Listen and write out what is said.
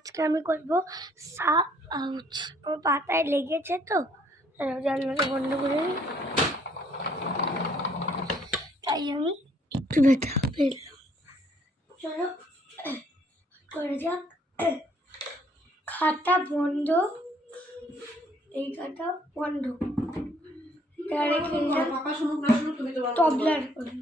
আজকে আমি করবো আউচ। আমার পাতায় লেগেছে তো জানলাটা বন্ধ করে নিই। তাই আমি একটু ব্যথা পেলাম। চলো করে যাক। খাতা বন্ধ, এই খাতা বন্ধ। টবলার করি।